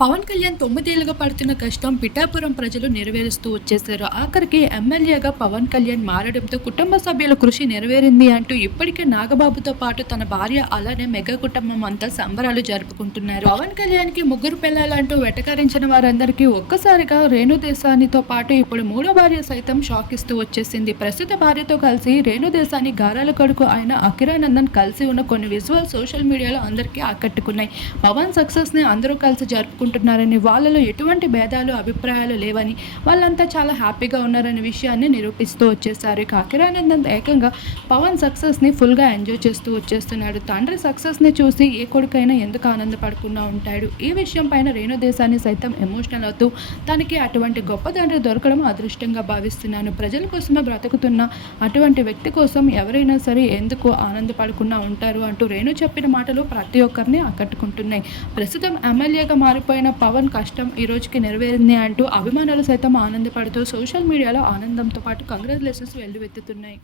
పవన్ కళ్యాణ్ తొమ్మిదేళ్ళుగా పడుతున్న కష్టం పిఠాపురం ప్రజలు నెరవేరుస్తూ వచ్చేశారు. ఆఖరికి ఎమ్మెల్యేగా పవన్ కళ్యాణ్ మారడంతో కుటుంబ సభ్యుల కృషి నెరవేరింది అంటూ ఇప్పటికే నాగబాబుతో పాటు తన భార్య అలానే మెగా కుటుంబం అంతా సంబరాలు జరుపుకుంటున్నారు. పవన్ కళ్యాణ్కి ముగ్గురు పిల్లలంటూ వెటకరించిన వారందరికీ ఒక్కసారిగా రేణు దేశానితో పాటు ఇప్పుడు మూడో భార్య సైతం షాక్ ఇస్తూ వచ్చేసింది. ప్రస్తుత భార్యతో కలిసి రేణు దేశాని గారాల కొడుకు ఆయన అఖిరానందన్ కలిసి ఉన్న కొన్ని విజువల్ సోషల్ మీడియాలో అందరికీ ఆకట్టుకున్నాయి. పవన్ సక్సెస్ని అందరూ కలిసి చేసుకుంటున్నారని వాళ్ళలో ఎటువంటి భేదాలు అభిప్రాయాలు లేవని వాళ్ళంతా చాలా హ్యాపీగా ఉన్నారనే విషయాన్ని నిరూపిస్తూ వచ్చేసారు. ఇక అఖిరానందన్ ఏకంగా పవన్ సక్సెస్ని ఫుల్గా ఎంజాయ్ చేస్తూ వచ్చేస్తున్నాడు. తండ్రి సక్సెస్ని చూసి ఏ కొడుకైనా ఎందుకు ఆనందపడకుండా ఉంటాడు? ఈ విషయం పైన రేణు దేశాన్ని సైతం ఎమోషనల్ అవుతూ తనకి అటువంటి గొప్ప తండ్రి దొరకడం అదృష్టంగా భావిస్తున్నాను. ప్రజల కోసమే బ్రతుకుతున్న అటువంటి వ్యక్తి కోసం ఎవరైనా సరే ఎందుకు ఆనందపడకుండా ఉంటారు అంటూ రేణు చెప్పిన మాటలు ప్రతి ఒక్కరిని ఆకట్టుకుంటున్నాయి. ప్రస్తుతం ఎమ్మెల్యేగా మారిపోయిన పవన్ కష్టం ఈ రోజుకి నెరవేరింది అంటూ అభిమానులు సైతం ఆనందపడుతూ సోషల్ మీడియాలో ఆనందంతో పాటు కంగ్రాచులేషన్స్ వెల్లువెత్తుతున్నాయి.